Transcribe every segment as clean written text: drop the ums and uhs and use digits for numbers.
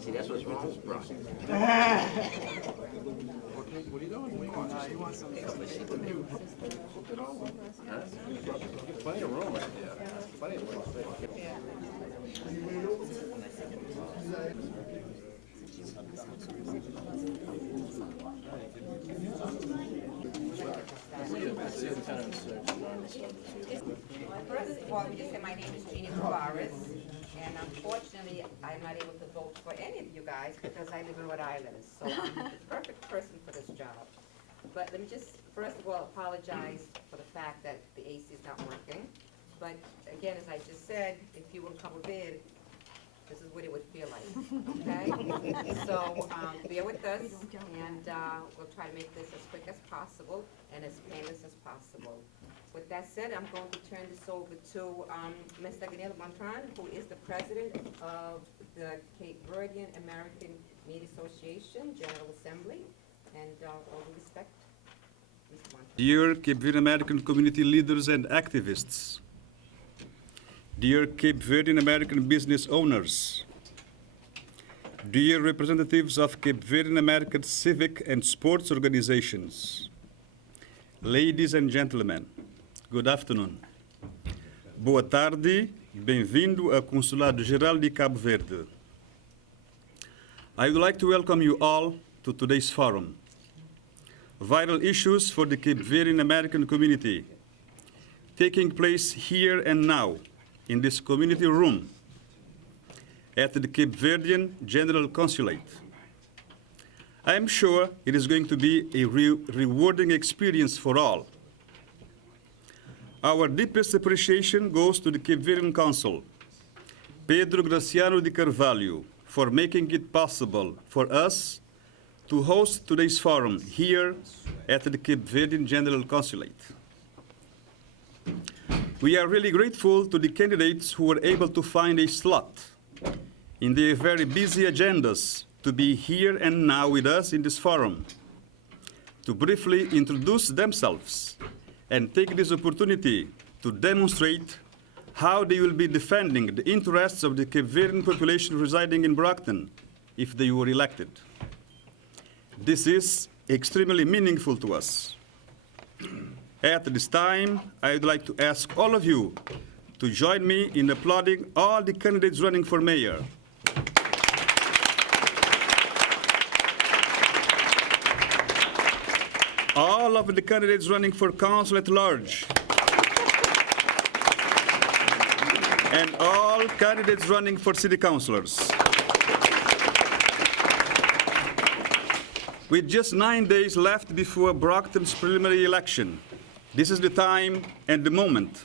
See, that's what's wrong with Brock. What are you doing? He wants some. Plenty of room right there. Plenty of room. First of all, we just say my name is Jeannie Tavares, and unfortunately, I'm not able to vote for any of you guys because I live in Rhode Island, so I'm the perfect person for this job. But let me just, first of all, apologize for the fact that the AC is not working. But again, as I just said, if you will come with it, this is what it would feel like, okay? So bear with us, and we'll try to make this as quick as possible and as painless as possible. With that said, I'm going to turn this over to Mr. Ganil Montran, who is the president of the Cape Verdean American Media Association General Assembly. And all due respect, Mr. Montran. Dear Cape Verdean American community leaders and activists, dear Cape Verdean American business owners, dear representatives of Cape Verdean American civic and sports organizations, ladies and gentlemen, good afternoon. Boa tarde, bem-vindo ao Consulado Geral de Cabo Verde. I would like to welcome you all to today's forum. Vital issues for the Cape Verdean American community, taking place here and now in this community room at the Cape Verdean General Consulate. I am sure it is going to be a rewarding experience for all. Our deepest appreciation goes to the Cape Verdean Council, Pedro Graciano de Carvalho, for making it possible for us to host today's forum here at the Cape Verdean General Consulate. We are really grateful to the candidates who were able to find a slot in their very busy agendas to be here and now with us in this forum, to briefly introduce themselves and take this opportunity to demonstrate how they will be defending the interests of the Cape Verdean population residing in Brockton if they were elected. This is extremely meaningful to us. At this time, I would like to ask all of you to join me in applauding all the candidates running for mayor. All of the candidates running for council at large. And all candidates running for city councilors. With just 9 days left before Brockton's preliminary election, this is the time and the moment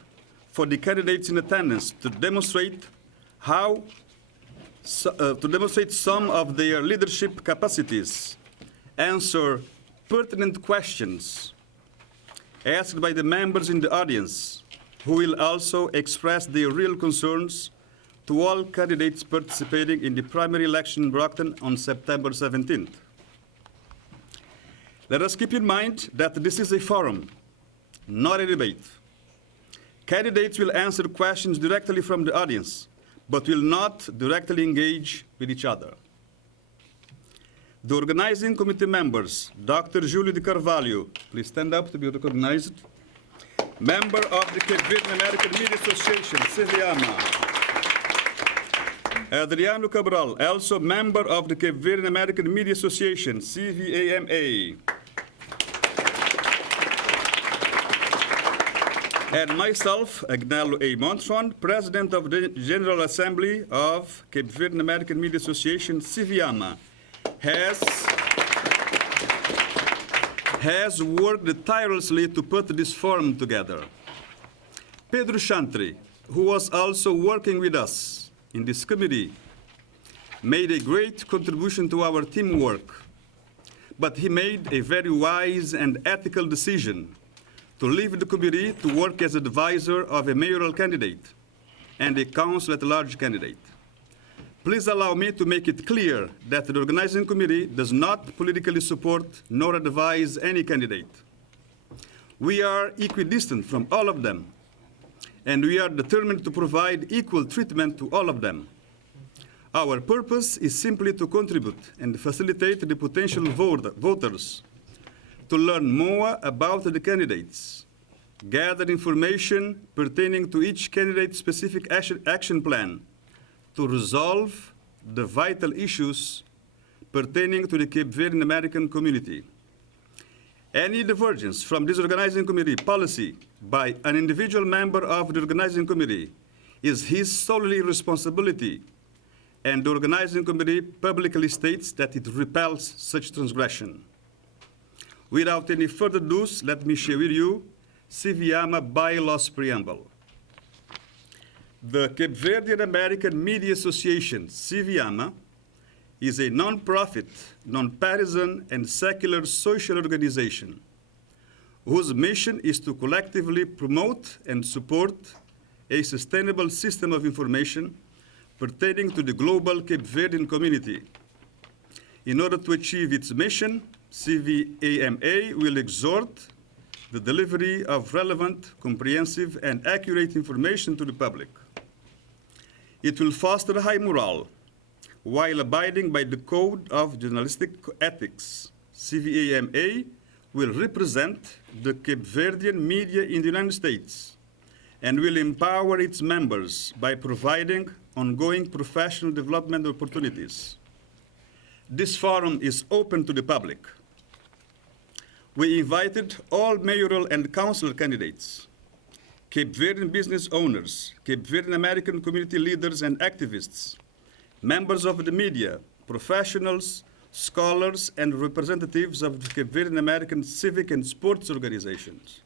for the candidates in attendance to demonstrate some of their leadership capacities, answer pertinent questions asked by the members in the audience, who will also express their real concerns to all candidates participating in the primary election in Brockton on September 17th. Let us keep in mind that this is a forum, not a debate. Candidates will answer questions directly from the audience, but will not directly engage with each other. The organizing committee members, Dr. Julio de Carvalho, please stand up to be recognized. Member of the Cape Verdean American Media Association, CVAMA. Adriano Cabral, also member of the Cape Verdean American Media Association, CVAMA. And myself, Agnello A. Montran, President of the General Assembly of Cape Verdean American Media Association, CVAMA, has worked tirelessly to put this forum together. Pedro Chantry, who was also working with us in this committee, made a great contribution to our teamwork, but he made a very wise and ethical decision to leave the committee to work as advisor of a mayoral candidate and a council at large candidate. Please allow me to make it clear that the organizing committee does not politically support nor advise any candidate. We are equidistant from all of them, and we are determined to provide equal treatment to all of them. Our purpose is simply to contribute and facilitate the potential voters to learn more about the candidates, gather information pertaining to each candidate's specific action plan to resolve the vital issues pertaining to the Cape Verdean American community. Any divergence from this organizing committee policy by an individual member of the organizing committee is his solely responsibility, and the organizing committee publicly states that it repels such transgression. Without any further ado, let me share with you CVAMA bylaws preamble. The Cape Verdean American Media Association, CVAMA, is a non-profit, non-partisan, and secular social organization whose mission is to collectively promote and support a sustainable system of information pertaining to the global Cape Verdean community. In order to achieve its mission, CVAMA will exhort the delivery of relevant, comprehensive, and accurate information to the public. It will foster high morale while abiding by the Code of Journalistic Ethics. CVAMA will represent the Cape Verdean media in the United States and will empower its members by providing ongoing professional development opportunities. This forum is open to the public. We invited all mayoral and council candidates, Cape Verdean business owners, Cape Verdean American community leaders and activists, members of the media, professionals, scholars, and representatives of the Cape Verdean American civic and sports organizations.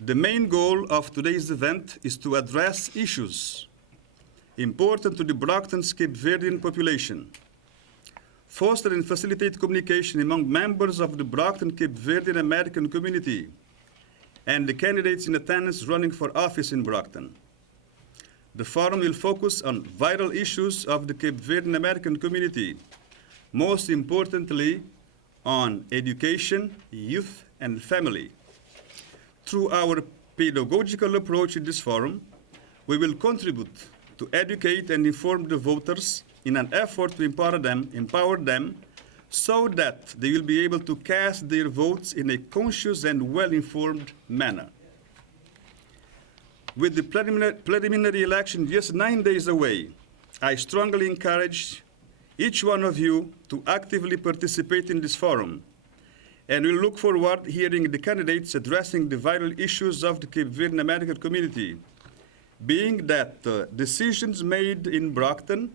The main goal of today's event is to address issues important to the Brockton's Cape Verdean population, foster and facilitate communication among members of the Brockton Cape Verdean American community and the candidates in attendance running for office in Brockton. The forum will focus on vital issues of the Cape Verdean American community, most importantly on education, youth, and family. Through our pedagogical approach in this forum, we will contribute to educate and inform the voters in an effort to empower them so that they will be able to cast their votes in a conscious and well-informed manner. With the preliminary election just 9 days away, I strongly encourage each one of you to actively participate in this forum, and we look forward to hearing the candidates addressing the vital issues of the Cape Verdean American community, being that decisions made in Brockton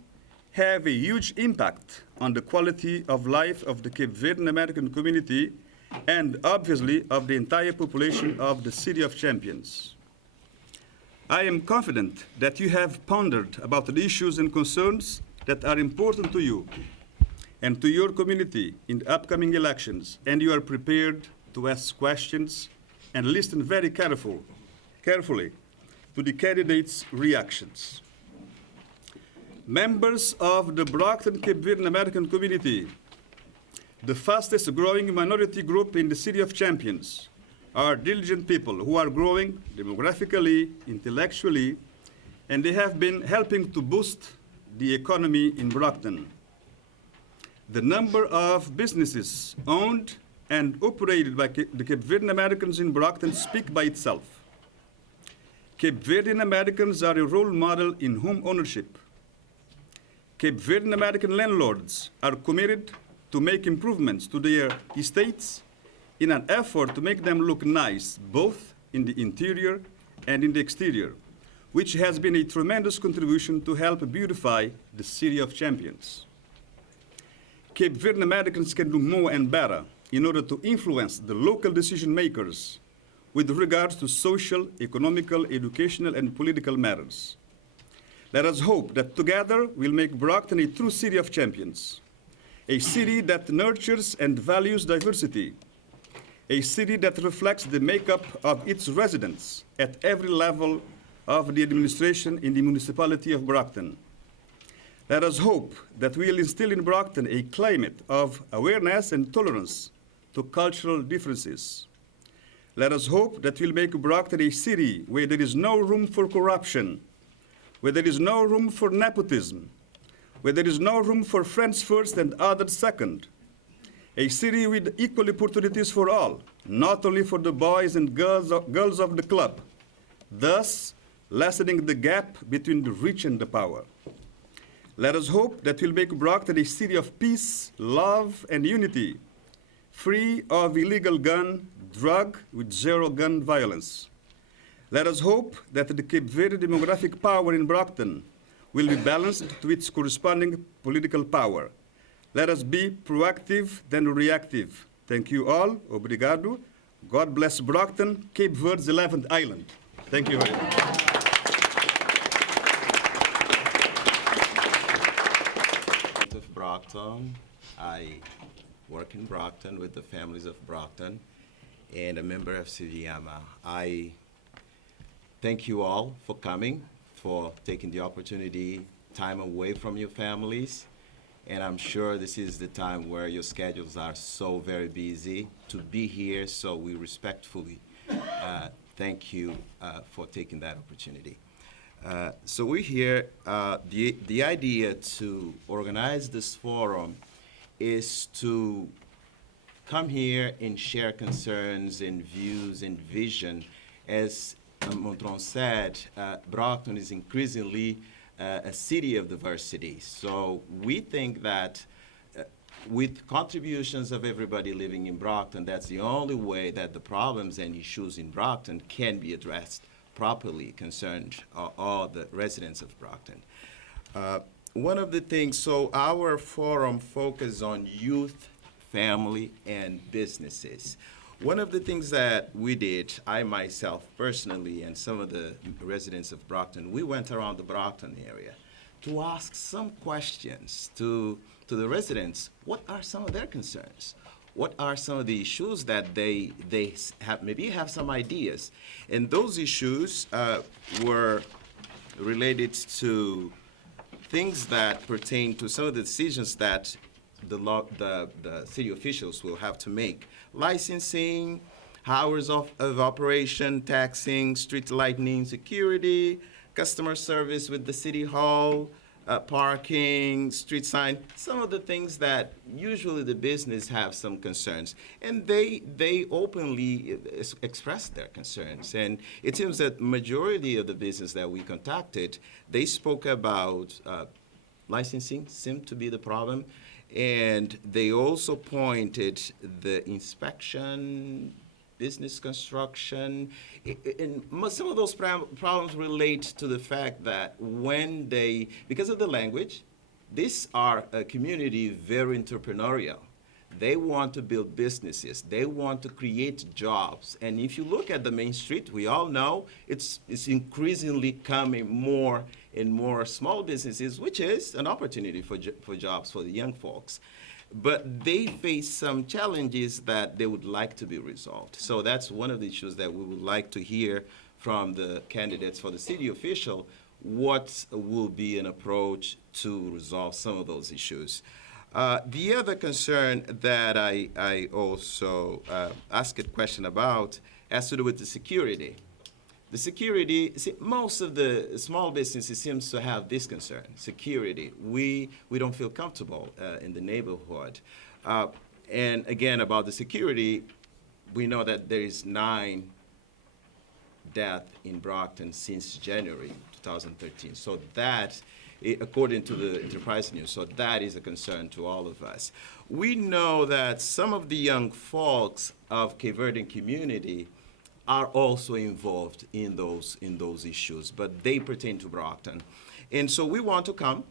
have a huge impact on the quality of life of the Cape Verdean American community and obviously of the entire population of the City of Champions. I am confident that you have pondered about the issues and concerns that are important to you and to your community in the upcoming elections, and you are prepared to ask questions and listen very carefully to the candidates' reactions. Members of the Brockton Cape Verdean American community, the fastest growing minority group in the City of Champions, are diligent people who are growing demographically, intellectually, and they have been helping to boost the economy in Brockton. The number of businesses owned and operated by the Cape Verdean Americans in Brockton speak by itself. Cape Verdean Americans are a role model in home ownership. Cape Verdean American landlords are committed to make improvements to their estates in an effort to make them look nice, both in the interior and in the exterior, which has been a tremendous contribution to help beautify the City of Champions. Cape Verdean Americans can do more and better in order to influence the local decision makers with regards to social, economical, educational, and political matters. Let us hope that together we'll make Brockton a true City of Champions, a city that nurtures and values diversity, a city that reflects the makeup of its residents at every level of the administration in the municipality of Brockton. Let us hope that we will instill in Brockton a climate of awareness and tolerance to cultural differences. Let us hope that we'll make Brockton a city where there is no room for corruption, where there is no room for nepotism, where there is no room for friends first and others second. A city with equal opportunities for all, not only for the boys and girls of the club, thus lessening the gap between the rich and the poor. Let us hope that we'll make Brockton a city of peace, love, and unity, free of illegal gun, drug, with zero gun violence. Let us hope that the Cape Verde demographic power in Brockton will be balanced to its corresponding political power. Let us be proactive than reactive. Thank you all. Obrigado. God bless Brockton, Cape Verde's 11th island. Thank you very much. Of Brockton. I work in Brockton with the families of Brockton and a member of CVAMA. I thank you all for coming, for taking the opportunity, time away from your families. And I'm sure this is the time where your schedules are so very busy to be here, so we respectfully thank you for taking that opportunity. So we're here, the idea to organize this forum is to come here and share concerns and views and vision. As Montron said, Brockton is increasingly a city of diversity. So we think that with contributions of everybody living in Brockton, that's the only way that the problems and issues in Brockton can be addressed properly, concerned all the residents of Brockton. One of the things, so our forum focuses on youth, family, and businesses. One of the things that we did, I myself personally and some of the residents of Brockton, we went around the Brockton area to ask some questions to the residents. What are some of their concerns? What are some of the issues that they have, maybe have some ideas? And those issues were related to things that pertain to some of the decisions that the city officials will have to make. Licensing, hours of operation, taxing, street lighting, security, customer service with the city hall, parking, street sign, some of the things that usually the business have some concerns. And they openly express their concerns. And it seems that majority of the business that we contacted, they spoke about licensing seemed to be the problem. And they also pointed the inspection, business construction, and some of those problems relate to the fact that when they, because of the language, these are a community very entrepreneurial. They want to build businesses. They want to create jobs. And if you look at the main street, we all know it's increasingly coming more and more small businesses, which is an opportunity for jobs for the young folks. But they face some challenges that they would like to be resolved. So that's one of the issues that we would like to hear from the candidates for the city official, what will be an approach to resolve some of those issues. The other concern that I also asked a question about has to do with the security. The security, see, most of the small businesses seems to have this concern, security. We don't feel comfortable in the neighborhood. And again, about the security, we know that there is 9 deaths in Brockton since January 2013. So that, according to the Enterprise News, so that is a concern to all of us. We know that some of the young folks of Cape Verdean community are also involved in those issues, but they pertain to Brockton. And so we want to come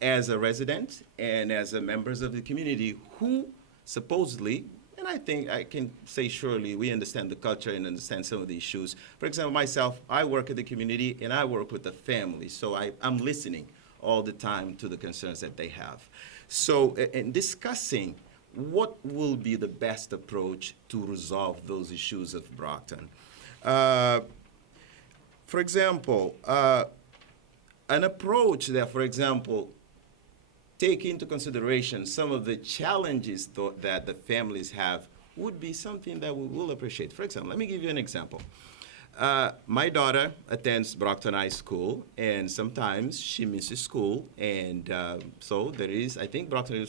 as a resident and as a members of the community who supposedly, and I think I can say surely, we understand the culture and understand some of the issues. For example, myself, I work in the community and I work with the family, so I'm listening all the time to the concerns that they have. So in discussing what will be the best approach to resolve those issues of Brockton. For example, an approach that, for example, take into consideration some of the challenges that the families have would be something that we will appreciate. For example, let me give you an example. My daughter attends Brockton High School, and sometimes she misses school, and so there is. I think Brockton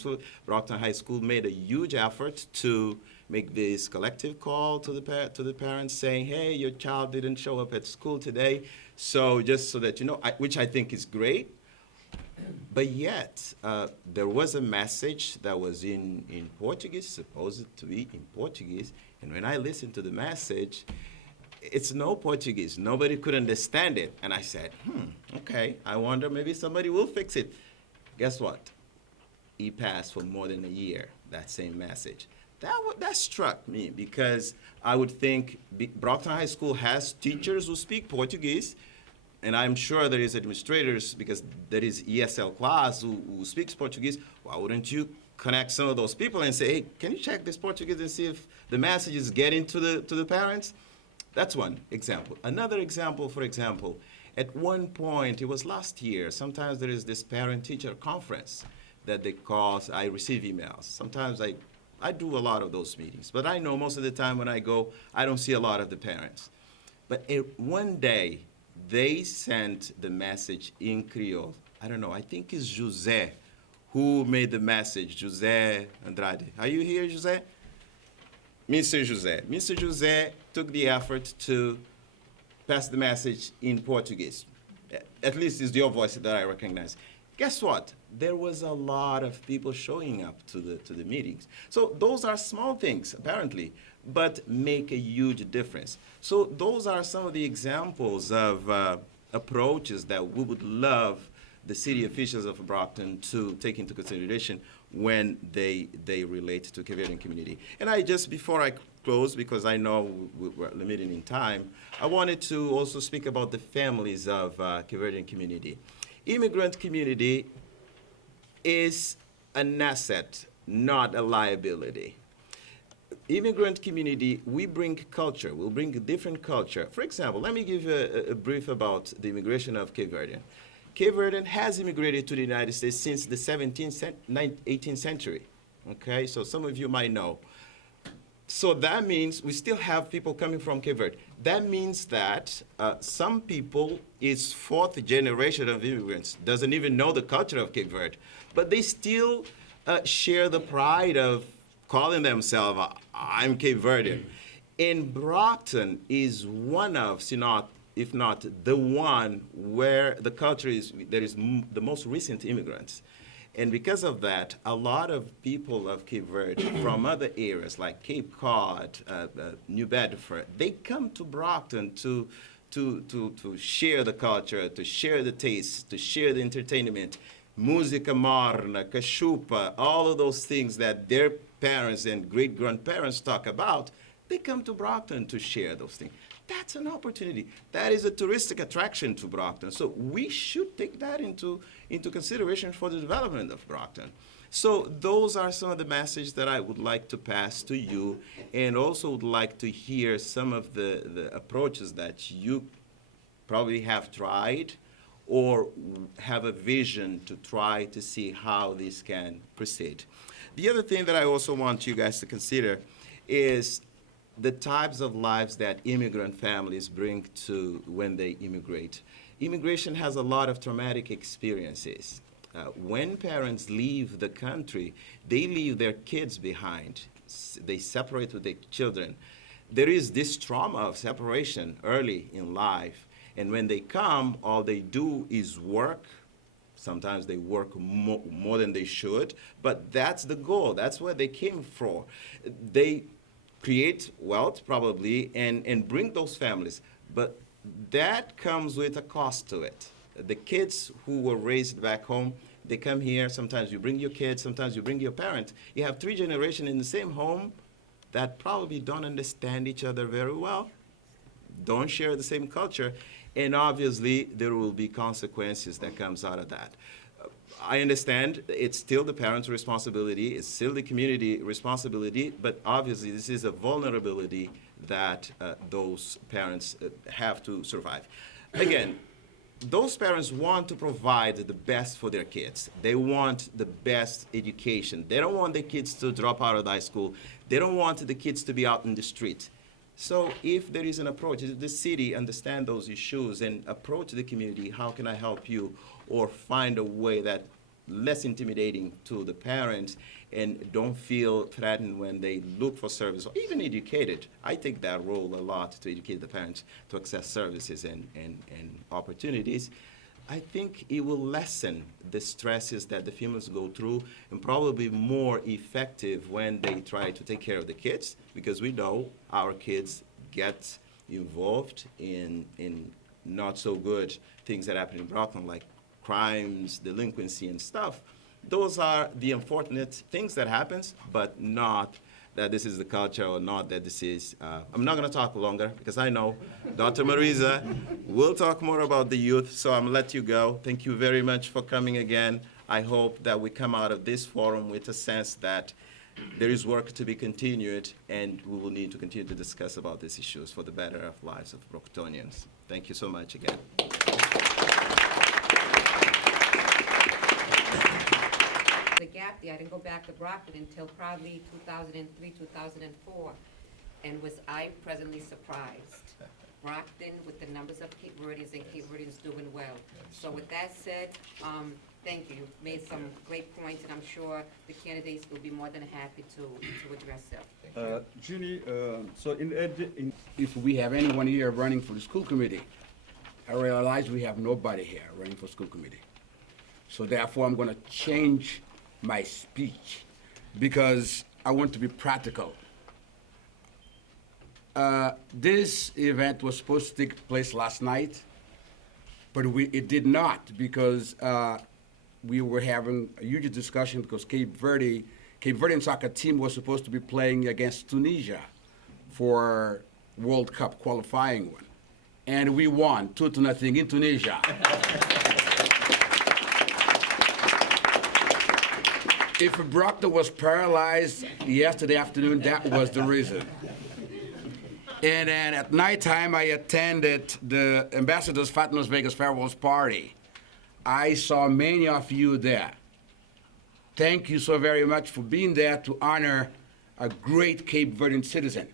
High School made a huge effort to make this collective call to the parents, saying, "Hey, your child didn't show up at school today," so just so that you know, which I think is great. But yet, there was a message that was in Portuguese, supposed to be in Portuguese, and when I listened to the message, it's no Portuguese. Nobody could understand it. And I said, okay, I wonder maybe somebody will fix it. Guess what? It passed for more than a year, that same message. That struck me because I would think Brockton High School has teachers who speak Portuguese, and I'm sure there is administrators because there is ESL class who speaks Portuguese. Why wouldn't you connect some of those people and say, hey, can you check this Portuguese and see if the message is getting to the parents? That's one example. Another example, for example, at one point, it was last year, sometimes there is this parent-teacher conference that they call, I receive emails. Sometimes I do a lot of those meetings, but I know most of the time when I go, I don't see a lot of the parents. But one day, they sent the message in Creole. I don't know, I think it's José who made the message, José Andrade. Are you here, José? Mr. José. Mr. José took the effort to pass the message in Portuguese. At least it's your voice that I recognize. Guess what? There was a lot of people showing up to the meetings. So those are small things, apparently, but make a huge difference. So those are some of the examples of approaches that we would love the city officials of Brockton to take into consideration when they relate to Cape Verdean community. And before I close, because I know we're limited in time, I wanted to also speak about the families of Cape Verdean community. Immigrant community is an asset, not a liability. Immigrant community, we bring culture. We'll bring a different culture. For example, let me give a brief about the immigration of Cape Verdean. Cape Verdean has immigrated to the United States since the 18th century. Okay, so some of you might know. So that means we still have people coming from Cape Verde. That means that some people is fourth generation of immigrants, doesn't even know the culture of Cape Verde, but they still share the pride of calling themselves, I'm Cape Verdean. And Brockton is one of, if not the one where the culture is, there is the most recent immigrants. And because of that, a lot of people of Cape Verde from other areas like Cape Cod, New Bedford, they come to Brockton to share the culture, to share the taste, to share the entertainment, música morna, cachupa, all of those things that their parents and great-grandparents talk about, they come to Brockton to share those things. That's an opportunity. That is a touristic attraction to Brockton. So we should take that into consideration for the development of Brockton. So those are some of the messages that I would like to pass to you, and also would like to hear some of the approaches that you probably have tried or have a vision to try to see how this can proceed. The other thing that I also want you guys to consider is the types of lives that immigrant families bring to when they immigrate. Immigration has a lot of traumatic experiences. When parents leave the country, they leave their kids behind. They separate with their children. There is this trauma of separation early in life. And when they come, all they do is work. Sometimes they work more than they should, but that's the goal. That's what they came for. They create wealth probably and bring those families, but that comes with a cost to it. The kids who were raised back home, they come here. Sometimes you bring your kids, sometimes you bring your parents. You have 3 generations in the same home that probably don't understand each other very well, don't share the same culture, and obviously there will be consequences that comes out of that. I understand it's still the parents' responsibility, it's still the community responsibility, but obviously this is a vulnerability that those parents have to survive. Again, those parents want to provide the best for their kids. They want the best education. They don't want their kids to drop out of high school. They don't want the kids to be out in the street. So if there is an approach, if the city understand those issues and approach the community, how can I help you? Or find a way that less intimidating to the parents and don't feel threatened when they look for service or even educated. I take that role a lot to educate the parents to access services and opportunities. I think it will lessen the stresses that the families go through and probably more effective when they try to take care of the kids, because we know our kids get involved in not so good things that happen in Brooklyn, like crimes, delinquency, and stuff. Those are the unfortunate things that happens, but not that this is the culture or not that this is. I'm not going to talk longer because I know Dr. Marisa will talk more about the youth, so I'm going to let you go. Thank you very much for coming again. I hope that we come out of this forum with a sense that there is work to be continued, and we will need to continue to discuss about these issues for the better of lives of Brooktonians. Thank you so much again. The gap there, I didn't go back to Brockton until probably 2003, 2004, and was I pleasantly surprised. Brockton with the numbers of Cape Verdeans and Cape Verdeans doing well. So with that said, thank you. You've made some great points, and I'm sure the candidates will be more than happy to address them. Ginny, so If we have anyone here running for the school committee, I realize we have nobody here running for school committee. So therefore, I'm going to change my speech because I want to be practical. This event was supposed to take place last night, but it did not because we were having a huge discussion because Cape Verdean soccer team was supposed to be playing against Tunisia for World Cup qualifying one. And we won 2-0 in Tunisia. If Brockton was paralyzed yesterday afternoon, that was the reason. And then at nighttime, I attended the Ambassador's Fatima's Vegas Farewell's party. I saw many of you there. Thank you so very much for being there to honor a great Cape Verdean citizen.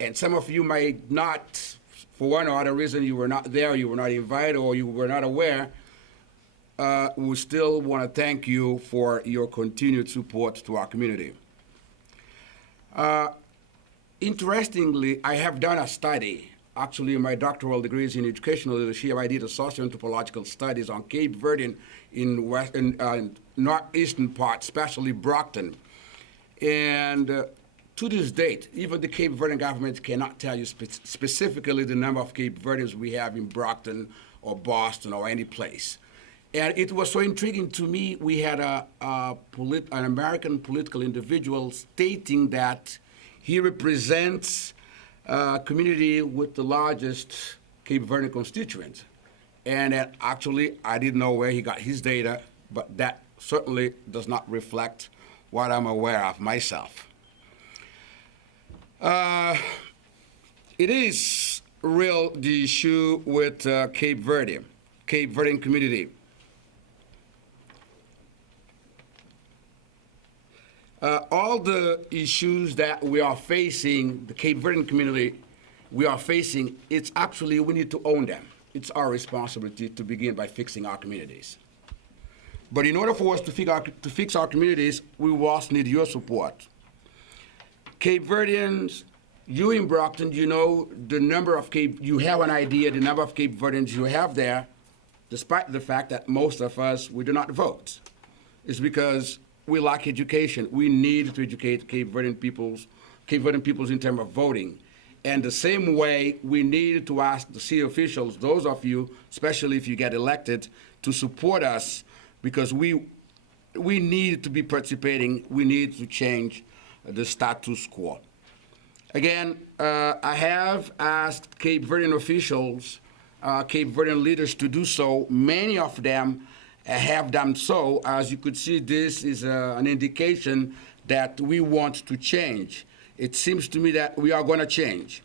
And some of you might not, for one or other reason, you were not there, you were not invited, or you were not aware. We still want to thank you for your continued support to our community. Interestingly, I have done a study. Actually, my doctoral degree is in educational leadership. I did a socio-anthropological studies on Cape Verdean in northeastern part, especially Brockton. And to this date, even the Cape Verdean government cannot tell you specifically the number of Cape Verdeans we have in Brockton or Boston or any place. And it was so intriguing to me. We had an American political individual stating that he represents a community with the largest Cape Verdean constituent. And actually, I didn't know where he got his data, but that certainly does not reflect what I'm aware of myself. It is real, the issue with Cape Verdean community. All the issues that we are facing, the Cape Verdean community, we are facing, it's actually, we need to own them. It's our responsibility to begin by fixing our communities. But in order for us to fix our communities, we will also need your support. Cape Verdeans, you in Brockton, you know the number of you have an idea the number of Cape Verdeans you have there, despite the fact that most of us, we do not vote. It's because we lack education. We need to educate Cape Verdean peoples in terms of voting. And the same way, we need to ask the city officials, those of you, especially if you get elected, to support us because we need to be participating. We need to change the status quo. Again, I have asked Cape Verdean officials, Cape Verdean leaders to do so. Many of them have done so. As you could see, this is an indication that we want to change. It seems to me that we are going to change.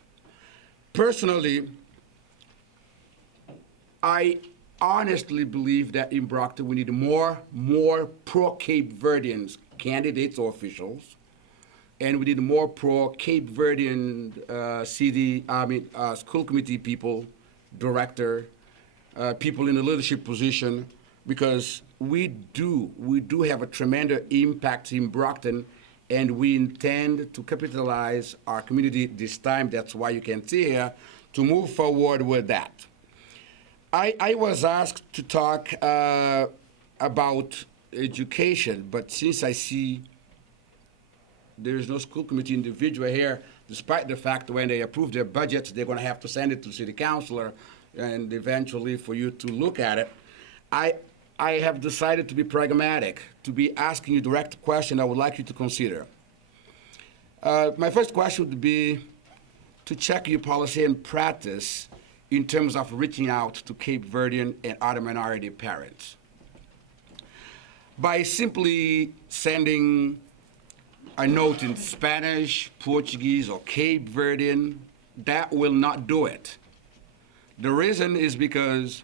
Personally, I honestly believe that in Brockton we need more pro-Cape Verdeans candidates or officials, and we need more pro-Cape Verdean school committee people, director, people in the leadership position, because we do have a tremendous impact in Brockton, and we intend to capitalize our community this time. That's why you can see here to move forward with that. I was asked to talk about education, but since I see there is no school committee individual here, despite the fact when they approve their budgets, they're going to have to send it to the city councilor and eventually for you to look at it. I have decided to be pragmatic, to be asking you direct question I would like you to consider. My first question would be to check your policy and practice in terms of reaching out to Cape Verdean and other minority parents. By simply sending a note in Spanish, Portuguese, or Cape Verdean, that will not do it. The reason is because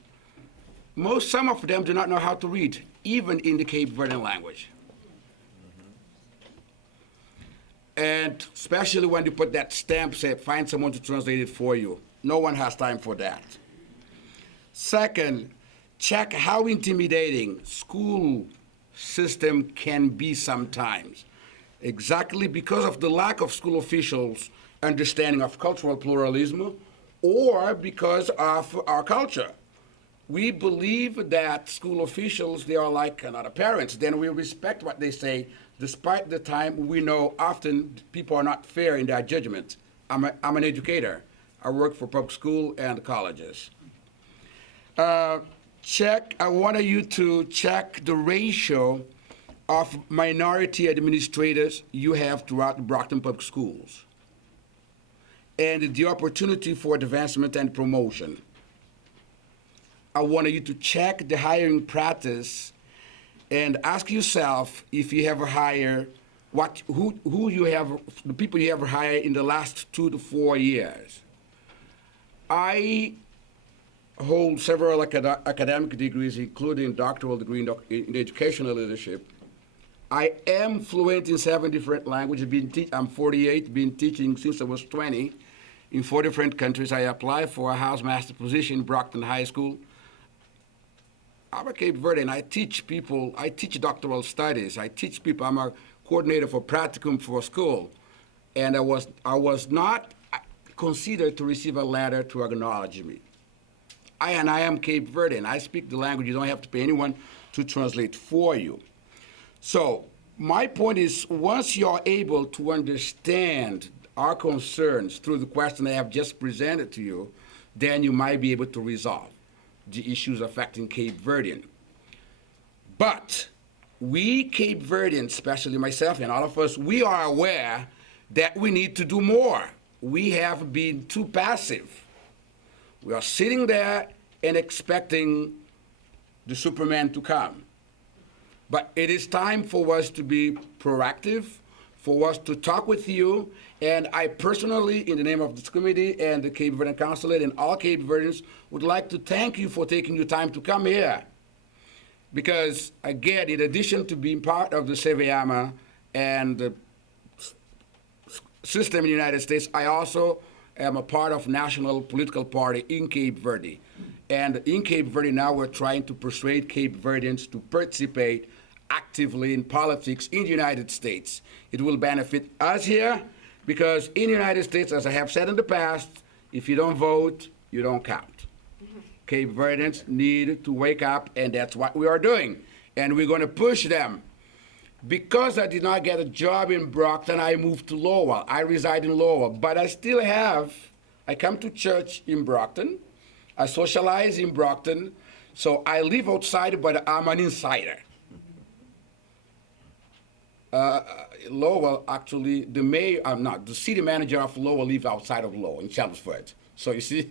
some of them do not know how to read, even in the Cape Verdean language. And especially when you put that stamp, say, find someone to translate it for you. No one has time for that. Second, check how intimidating school system can be sometimes. Exactly because of the lack of school officials' understanding of cultural pluralism, or because of our culture. We believe that school officials, they are like another parents. Then we respect what they say, despite the time we know often people are not fair in their judgment. I'm an educator. I work for public school and colleges. I wanted you to check the ratio of minority administrators you have throughout the Brockton Public Schools, and the opportunity for advancement and promotion. I wanted you to check the hiring practice and ask yourself if you ever hire the people you ever hired in the last 2 to 4 years. I hold several academic degrees, including doctoral degree in educational leadership. I am fluent in 7 different languages. I'm 48, been teaching since I was 20 in 4 different countries. I applied for a housemaster position in Brockton High School. I'm a Cape Verdean. I teach people, I teach doctoral studies. I teach people, I'm a coordinator for practicum for school. And I was not considered to receive a letter to acknowledge me. I am Cape Verdean. I speak the language. You don't have to pay anyone to translate for you. So my point is, once you're able to understand our concerns through the question I have just presented to you, then you might be able to resolve the issues affecting Cape Verdean. But we Cape Verdeans, especially myself and all of us, we are aware that we need to do more. We have been too passive. We are sitting there and expecting the Superman to come. But it is time for us to be proactive, for us to talk with you, and I personally, in the name of this committee and the Cape Verdean Consulate and all Cape Verdeans, would like to thank you for taking your time to come here. Because, again, in addition to being part of the CVAMA and the system in the United States, I also am a part of national political party in Cape Verde. And in Cape Verde now we're trying to persuade Cape Verdeans to participate actively in politics in the United States. It will benefit us here because in the United States, as I have said in the past, if you don't vote, you don't count. Cape Verdeans need to wake up, and that's what we are doing. And we're going to push them. Because I did not get a job in Brockton, I moved to Lowell. I reside in Lowell, but I come to church in Brockton. I socialize in Brockton. So I live outside, but I'm an insider. Lowell, actually, the city manager of Lowell lives outside of Lowell in Chelmsford. So you see?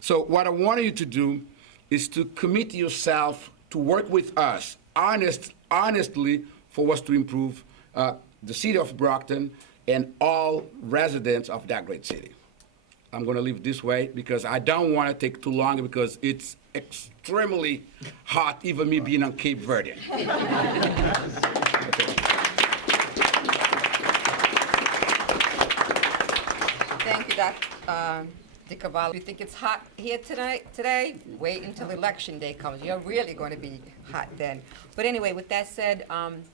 So what I want you to do is to commit yourself to work with us honestly for us to improve the city of Brockton and all residents of that great city. I'm going to leave it this way because I don't want to take too long because it's extremely hot, even me being on Cape Verde. Okay. Dr. DeCavallo, you think it's hot here today? Wait until Election Day comes. You're really going to be hot then. But anyway, with that said,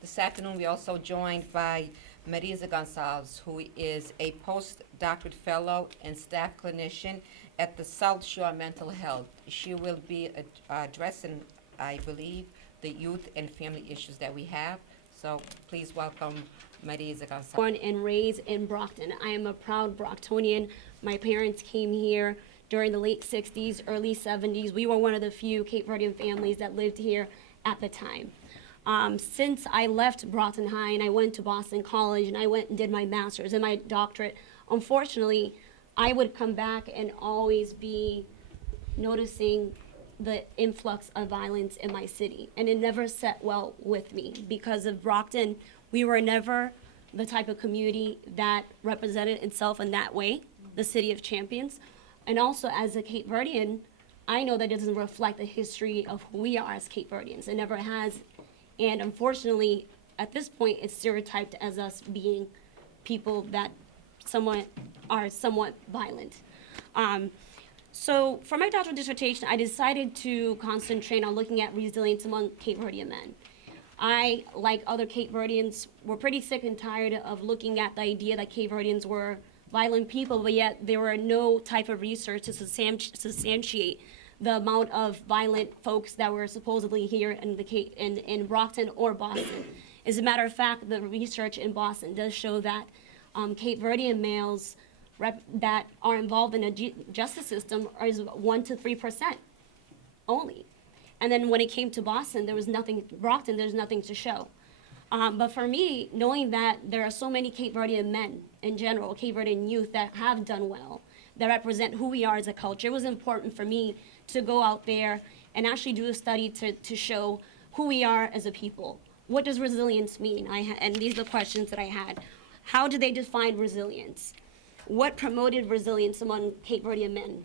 this afternoon we also joined by Marisa Gonzalez, who is a postdoctorate fellow and staff clinician at the South Shore Mental Health. She will be addressing, I believe, the youth and family issues that we have. So please welcome Marisa Gonzalez. Born and raised in Brockton. I am a proud Brocktonian. My parents came here during the late 60s, early 70s. We were one of the few Cape Verdean families that lived here at the time. Since I left Brockton High and I went to Boston College and I went and did my master's and my doctorate, unfortunately, I would come back and always be noticing the influx of violence in my city. And it never set well with me because of Brockton. We were never the type of community that represented itself in that way, the city of champions. And also as a Cape Verdean, I know that it doesn't reflect the history of who we are as Cape Verdeans. It never has. And unfortunately, at this point, it's stereotyped as us being people that are somewhat violent. So for my doctoral dissertation, I decided to concentrate on looking at resilience among Cape Verdean men. I, like other Cape Verdeans, were pretty sick and tired of looking at the idea that Cape Verdeans were violent people, but yet there were no type of research to substantiate the amount of violent folks that were supposedly here in Brockton or Boston. As a matter of fact, the research in Boston does show that Cape Verdean males that are involved in the justice system is 1 to 3% only. And then when it came to Boston, there was nothing, Brockton, there's nothing to show. But for me, knowing that there are so many Cape Verdean men in general, Cape Verdean youth that have done well, that represent who we are as a culture, it was important for me to go out there and actually do a study to show who we are as a people. What does resilience mean? And these are the questions that I had. How do they define resilience? What promoted resilience among Cape Verdean men?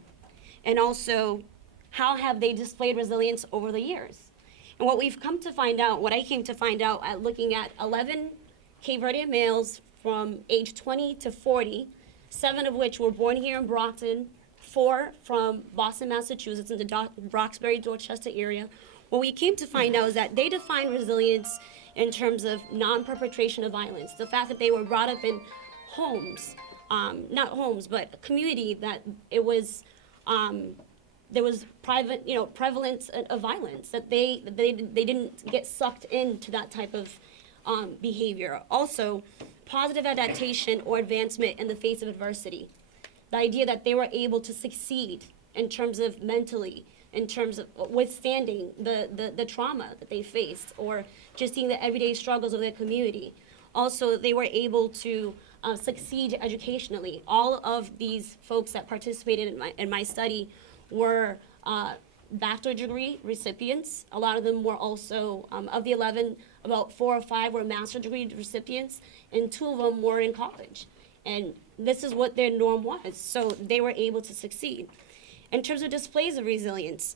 And also, how have they displayed resilience over the years? And what we've come to find out, what I came to find out at looking at 11 Cape Verdean males from age 20 to 40, 7 of which were born here in Brockton, 4 from Boston, Massachusetts, in the Roxbury, Dorchester area. What we came to find out is that they define resilience in terms of non-perpetration of violence. The fact that they were brought up in homes, not homes, but a community that it was, there was prevalence of violence, that they didn't get sucked into that type of behavior. Also, positive adaptation or advancement in the face of adversity. The idea that they were able to succeed in terms of mentally, in terms of withstanding the trauma that they faced, or just seeing the everyday struggles of their community. Also, they were able to succeed educationally. All of these folks that participated in my study were bachelor degree recipients. A lot of them were also, of the 11, about 4 or 5 were master degree recipients, and 2 of them were in college. And this is what their norm was, so they were able to succeed. In terms of displays of resilience,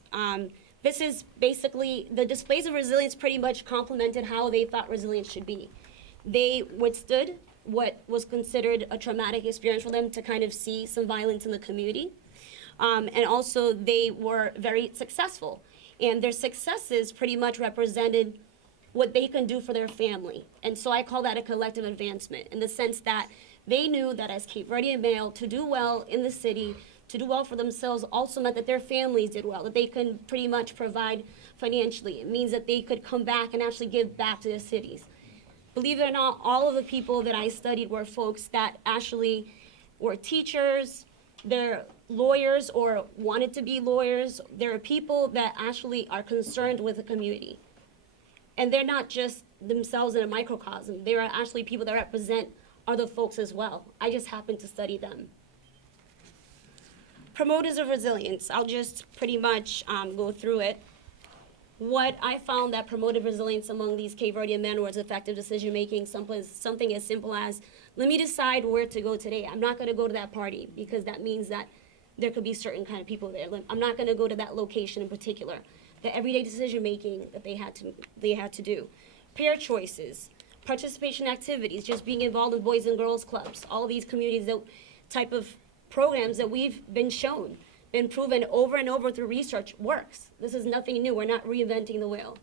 this is basically, the displays of resilience pretty much complemented how they thought resilience should be. They withstood what was considered a traumatic experience for them to kind of see some violence in the community. And also they were very successful. And their successes pretty much represented what they can do for their family. And so I call that a collective advancement, in the sense that they knew that as Cape Verdean male, to do well in the city, to do well for themselves also meant that their families did well, that they could pretty much provide financially. It means that they could come back and actually give back to their cities. Believe it or not, all of the people that I studied were folks that actually were teachers, they're lawyers or wanted to be lawyers. There are people that actually are concerned with the community. And they're not just themselves in a microcosm. They are actually people that represent other folks as well. I just happen to study them. Promoters of resilience, I'll just pretty much go through it. What I found that promoted resilience among these Cape Verdean men was effective decision-making, something as simple as, let me decide where to go today. I'm not gonna go to that party because that means that there could be certain kind of people there. I'm not gonna go to that location in particular. The everyday decision-making that they had to do. Peer choices, participation activities, just being involved in boys and girls clubs, all of these communities, that type of programs that we've been proven over and over through research works. This is nothing new. We're not reinventing the wheel.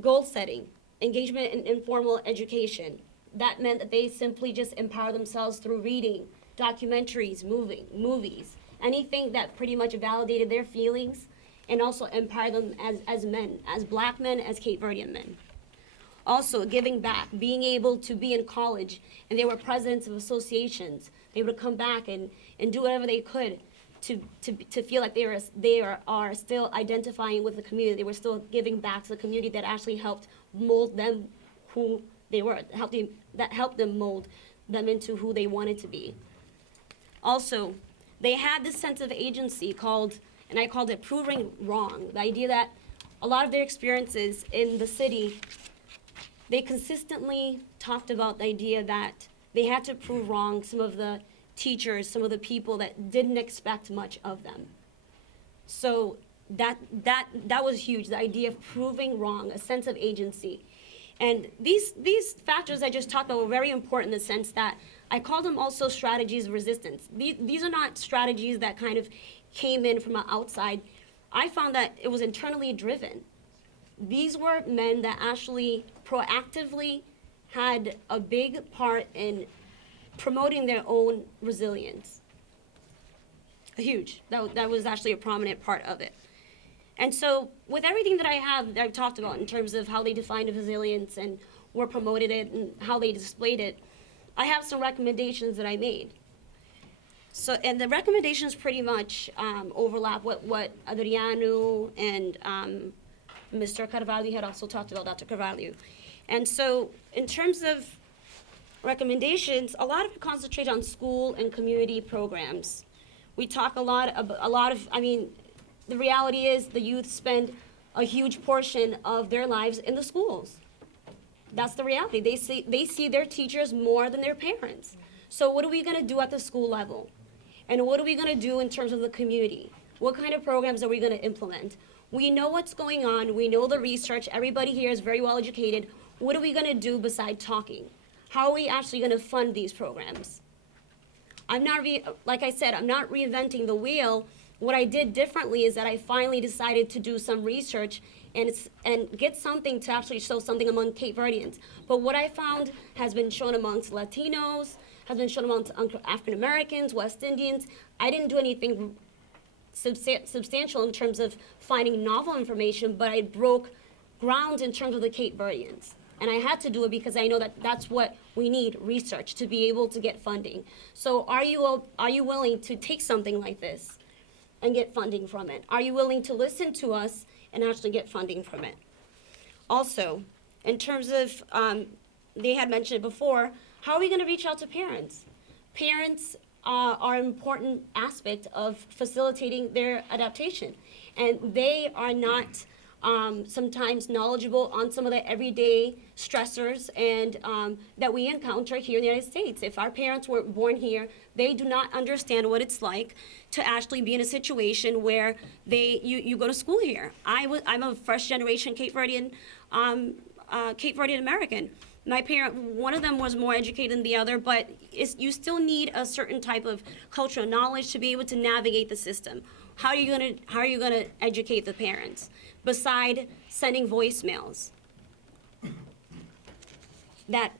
Goal setting, engagement in informal education. That meant that they simply just empower themselves through reading, documentaries, movies, anything that pretty much validated their feelings and also empower them as men, as black men, as Cape Verdean men. Also, giving back, being able to be in college, and they were presidents of associations. They would come back and do whatever they could to feel like they are still identifying with the community. They were still giving back to the community that actually helped mold them who they were, that helped them mold them into who they wanted to be. Also, they had this sense of agency called, and I called it proving wrong. The idea that a lot of their experiences in the city, they consistently talked about the idea that they had to prove wrong some of the teachers, some of the people that didn't expect much of them. So that was huge, the idea of proving wrong, a sense of agency. And these factors I just talked about were very important in the sense that I call them also strategies of resistance. These are not strategies that kind of came in from outside. I found that it was internally driven. These were men that actually proactively had a big part in promoting their own resilience. Huge. That was actually a prominent part of it. And so with everything that I've talked about in terms of how they defined resilience and were promoted it and how they displayed it, I have some recommendations that I made. So, and the recommendations pretty much overlap with what Adriano and Mr. Carvalho had also talked about, Dr. Carvalho. And so in terms of recommendations, a lot of it concentrates on school and community programs. We talk a lot of, I mean, the reality is the youth spend a huge portion of their lives in the schools. That's the reality. They see their teachers more than their parents. So what are we gonna do at the school level? And what are we gonna do in terms of the community? What kind of programs are we gonna implement? We know what's going on, we know the research, everybody here is very well educated. What are we gonna do besides talking? How are we actually gonna fund these programs? Like I said, I'm not reinventing the wheel. What I did differently is that I finally decided to do some research and get something to actually show something among Cape Verdeans. But what I found has been shown amongst Latinos, has been shown amongst African Americans, West Indians. I didn't do anything substantial in terms of finding novel information, but I broke ground in terms of the Cape Verdeans. And I had to do it because I know that that's what we need, research, to be able to get funding. So are you willing to take something like this and get funding from it? Are you willing to listen to us and actually get funding from it? Also, in terms of, they had mentioned it before, how are we gonna reach out to parents? Parents are an important aspect of facilitating their adaptation. And they are not sometimes knowledgeable on some of the everyday stressors and that we encounter here in the United States. If our parents weren't born here, they do not understand what it's like to actually be in a situation where you go to school here. I'm a first generation Cape Verdean American. My parent, one of them was more educated than the other, but you still need a certain type of cultural knowledge to be able to navigate the system. How are you gonna educate the parents beside sending voicemails that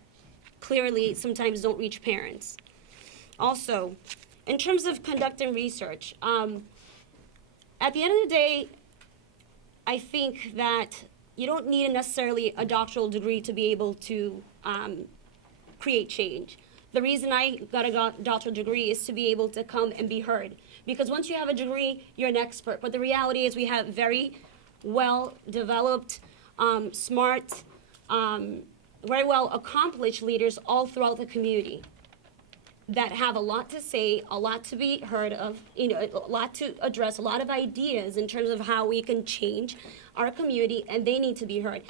clearly sometimes don't reach parents? Also, in terms of conducting research, at the end of the day, I think that you don't need necessarily a doctoral degree to be able to create change. The reason I got a doctoral degree is to be able to come and be heard. Because once you have a degree, you're an expert. But the reality is we have very well-developed, smart, very well-accomplished leaders all throughout the community that have a lot to say, a lot to be heard of, a lot to address, a lot of ideas in terms of how we can change our community, and they need to be heard.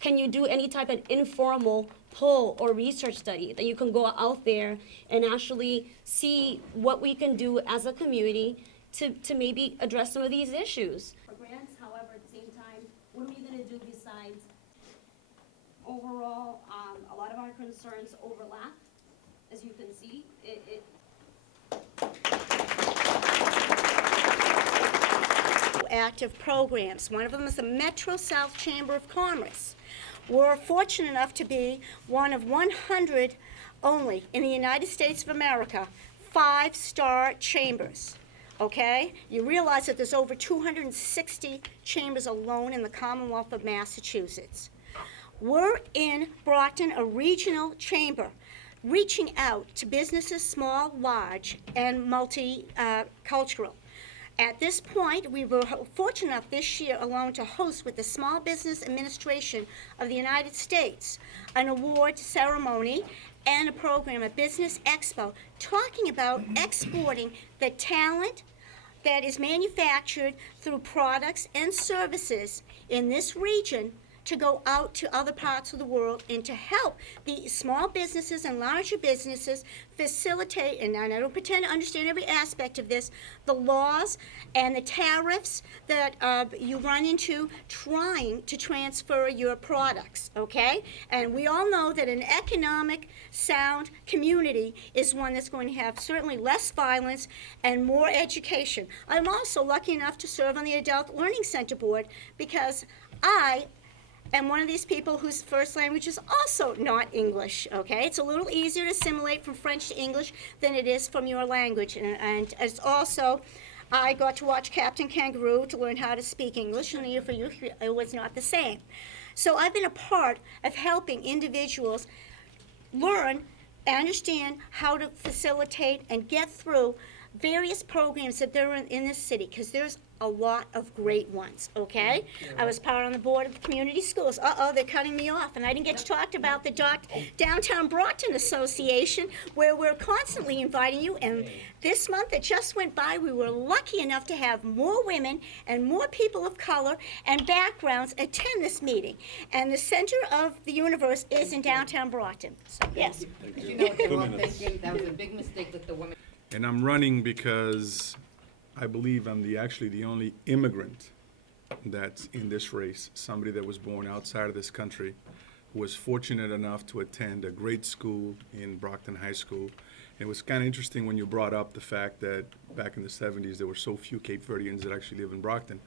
Can you do any type of informal poll or research study that you can go out there and actually see what we can do as a community to maybe address some of these issues? For grants, however, at the same time, what are we gonna do besides overall, a lot of our concerns overlap. As you can see, active programs. One of them is the Metro South Chamber of Commerce. We're fortunate enough to be one of 100 only in the United States of America, 5-star chambers. Okay? You realize that there's over 260 chambers alone in the Commonwealth of Massachusetts. We're in Brockton, a regional chamber, reaching out to businesses, small, large, and multicultural. At this point, we were fortunate enough this year alone to host with the Small Business Administration of the United States an award ceremony and a program, a business expo, talking about exporting the talent that is manufactured through products and services in this region to go out to other parts of the world and to help the small businesses and larger businesses facilitate, and I don't pretend to understand every aspect of this, the laws and the tariffs that you run into trying to transfer your products, okay? And we all know that an economic sound community is one that's going to have certainly less violence and more education. I'm also lucky enough to serve on the Adult Learning Center Board because I am one of these people whose first language is also not English, okay? It's a little easier to assimilate from French to English than it is from your language. And it's also, I got to watch Captain Kangaroo to learn how to speak English, and for you, it was not the same. So I've been a part of helping individuals learn and understand how to facilitate and get through various programs that there are in this city, because there's a lot of great ones, okay? I was part on the board of the community schools. Uh-oh, they're cutting me off, and I didn't get to talk about the Downtown Brockton Association, where we're constantly inviting you, and this month that just went by, we were lucky enough to have more women and more people of color and backgrounds attend this meeting. And the center of the universe is in downtown Brockton. So, yes. You know what they were all thinking? That was a big mistake with the woman. And I'm running because I believe I'm actually the only immigrant that's in this race, somebody that was born outside of this country, who was fortunate enough to attend a great school in Brockton High School. It was kind of interesting when you brought up the fact that back in the 70s there were so few Cape Verdeans that actually live in Brockton.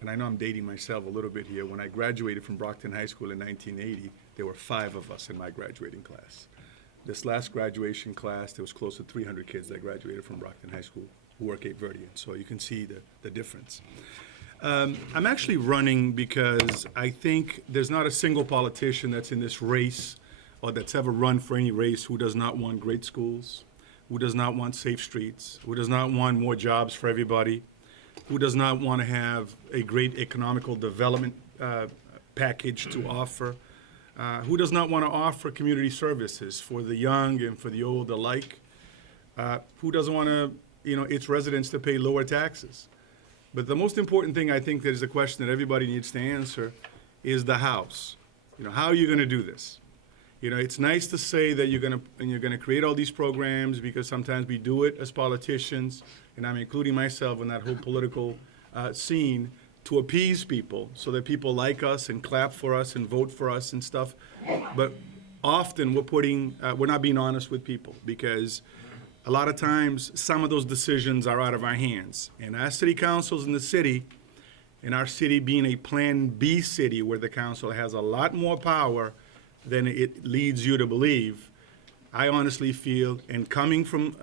And I know I'm dating myself a little bit here. When I graduated from Brockton High School in 1980, there were 5 of us in my graduating class. This last graduation class, there was close to 300 kids that graduated from Brockton High School who were Cape Verdean. So you can see the difference. I'm actually running because I think there's not a single politician that's in this race or that's ever run for any race who does not want great schools, who does not want safe streets, who does not want more jobs for everybody, who does not want to have a great economical development package to offer, who does not want to offer community services for the young and for the old alike, who doesn't want to, its residents to pay lower taxes. But the most important thing I think that is the question that everybody needs to answer is the hows. How are you going to do this? It's nice to say that you're going to create all these programs because sometimes we do it as politicians, and I'm including myself in that whole political scene, to appease people so that people like us and clap for us and vote for us and stuff. But often we're not being honest with people because a lot of times some of those decisions are out of our hands. And as city councils in the city, and our city being a Plan B city where the council has a lot more power than it leads you to believe, I honestly feel, and coming from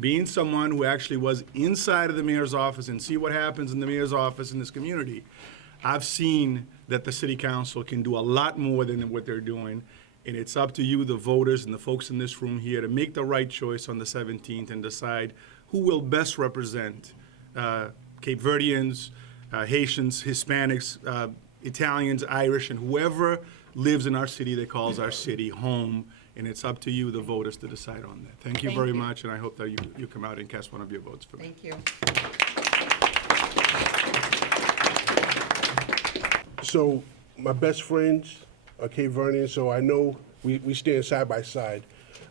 being someone who actually was inside of the mayor's office and see what happens in the mayor's office in this community, I've seen that the city council can do a lot more than what they're doing. And it's up to you, the voters and the folks in this room here, to make the right choice on the 17th and decide who will best represent Cape Verdeans, Haitians, Hispanics, Italians, Irish, and whoever lives in our city that calls our city home. And it's up to you, the voters, to decide on that. Thank you very much, and I hope that you come out and cast one of your votes for me. Thank you. So my best friends are Cape Verdean, so I know we stand side by side.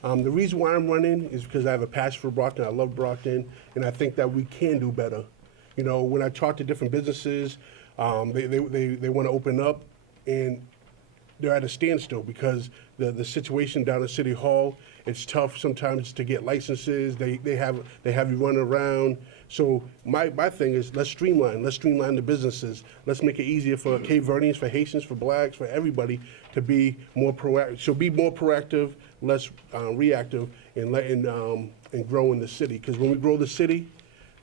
The reason why I'm running is because I have a passion for Brockton. I love Brockton, and I think that we can do better. When I talk to different businesses, they want to open up, and they're at a standstill because the situation down at City Hall, it's tough sometimes to get licenses. They have you run around. So my thing is, let's streamline the businesses. Let's make it easier for Cape Verdeans, for Haitians, for blacks, for everybody to be more proactive. So be more proactive, less reactive, and grow in the city. Because when we grow the city,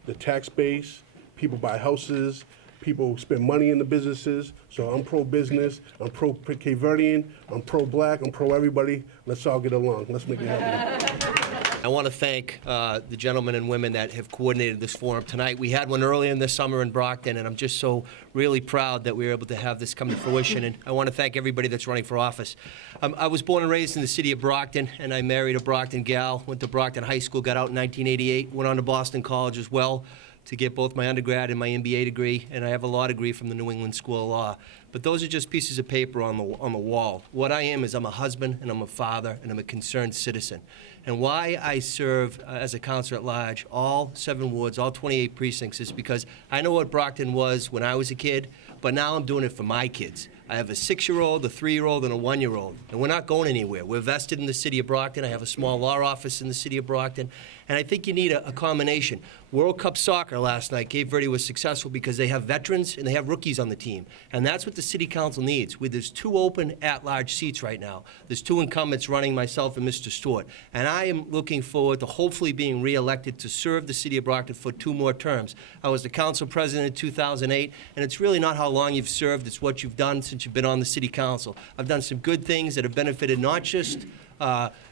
the tax base, people buy houses, people spend money in the businesses. So I'm pro-business, I'm pro-Cape Verdean, I'm pro-black, I'm pro-everybody. Let's all get along. Let's make it happen. I want to thank the gentlemen and women that have coordinated this forum tonight. We had one earlier in the summer in Brockton, and I'm just so really proud that we were able to have this come to fruition. And I want to thank everybody that's running for office. I was born and raised in the city of Brockton, and I married a Brockton gal, went to Brockton High School, got out in 1988, went on to Boston College as well to get both my undergrad and my MBA degree, and I have a law degree from the New England School of Law. But those are just pieces of paper on the wall. What I am is I'm a husband, and I'm a father, and I'm a concerned citizen. And why I serve as a counselor at large, all 7 wards, all 28 precincts, is because I know what Brockton was when I was a kid, but now I'm doing it for my kids. I have a 6-year-old, a 3-year-old, and a 1-year-old, and we're not going anywhere. We're vested in the city of Brockton. I have a small law office in the city of Brockton, and I think you need a combination. World Cup soccer last night, Cape Verde was successful because they have veterans and they have rookies on the team, and that's what the city council needs. There's 2 open at-large seats right now. There's 2 incumbents running, myself and Mr. Stewart, and I am looking forward to hopefully being re-elected to serve the city of Brockton for 2 more terms. I was the council president in 2008, and it's really not how long you've served, it's what you've done since you've been on the city council. I've done some good things that have benefited not just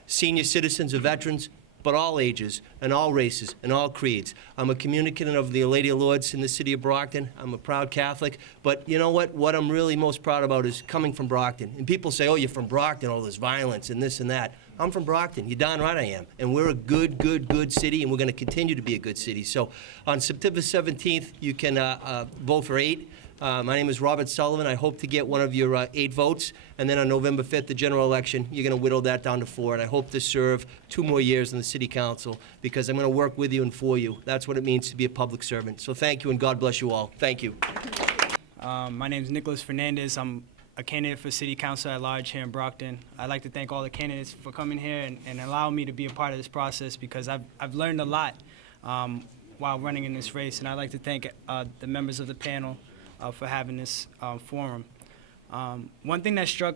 senior citizens or veterans, but all ages and all races and all creeds. I'm a communicant of the Lady of Lords in the city of Brockton. I'm a proud Catholic. But you know what? What I'm really most proud about is coming from Brockton. And people say, oh, you're from Brockton, oh, there's violence and this and that. I'm from Brockton. You're darn right I am. And we're a good, good, good city, and we're going to continue to be a good city. So on September 17th, you can vote for 8. My name is Robert Sullivan. I hope to get one of your 8 votes. And then on November 5th, the general election, you're going to whittle that down to 4. And I hope to serve 2 more years in the city council because I'm going to work with you and for you. That's what it means to be a public servant. So thank you, and God bless you all. Thank you. My name is Nicholas Fernandez. I'm a candidate for city council at large here in Brockton. I'd like to thank all the candidates for coming here and allowing me to be a part of this process because I've learned a lot while running in this race. And I'd like to thank the members of the panel for having this forum. One thing that struck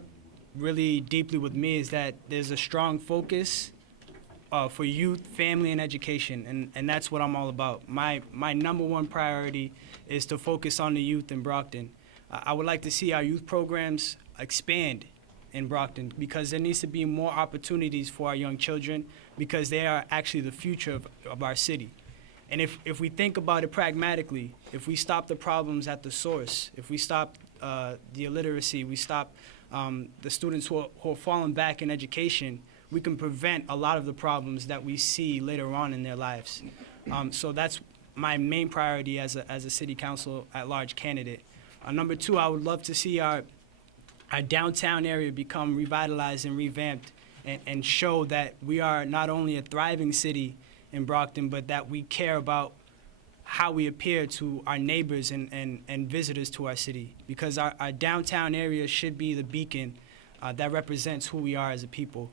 really deeply with me is that there's a strong focus for youth, family, and education, and that's what I'm all about. My number 1 priority is to focus on the youth in Brockton. I would like to see our youth programs expand in Brockton because there needs to be more opportunities for our young children because they are actually the future of our city. And if we think about it pragmatically, if we stop the problems at the source, if we stop the illiteracy, we stop the students who are falling back in education, we can prevent a lot of the problems that we see later on in their lives. So that's my main priority as a city council at large candidate. Number 2, I would love to see our downtown area become revitalized and revamped and show that we are not only a thriving city in Brockton, but that we care about how we appear to our neighbors and visitors to our city. Because our downtown area should be the beacon that represents who we are as a people.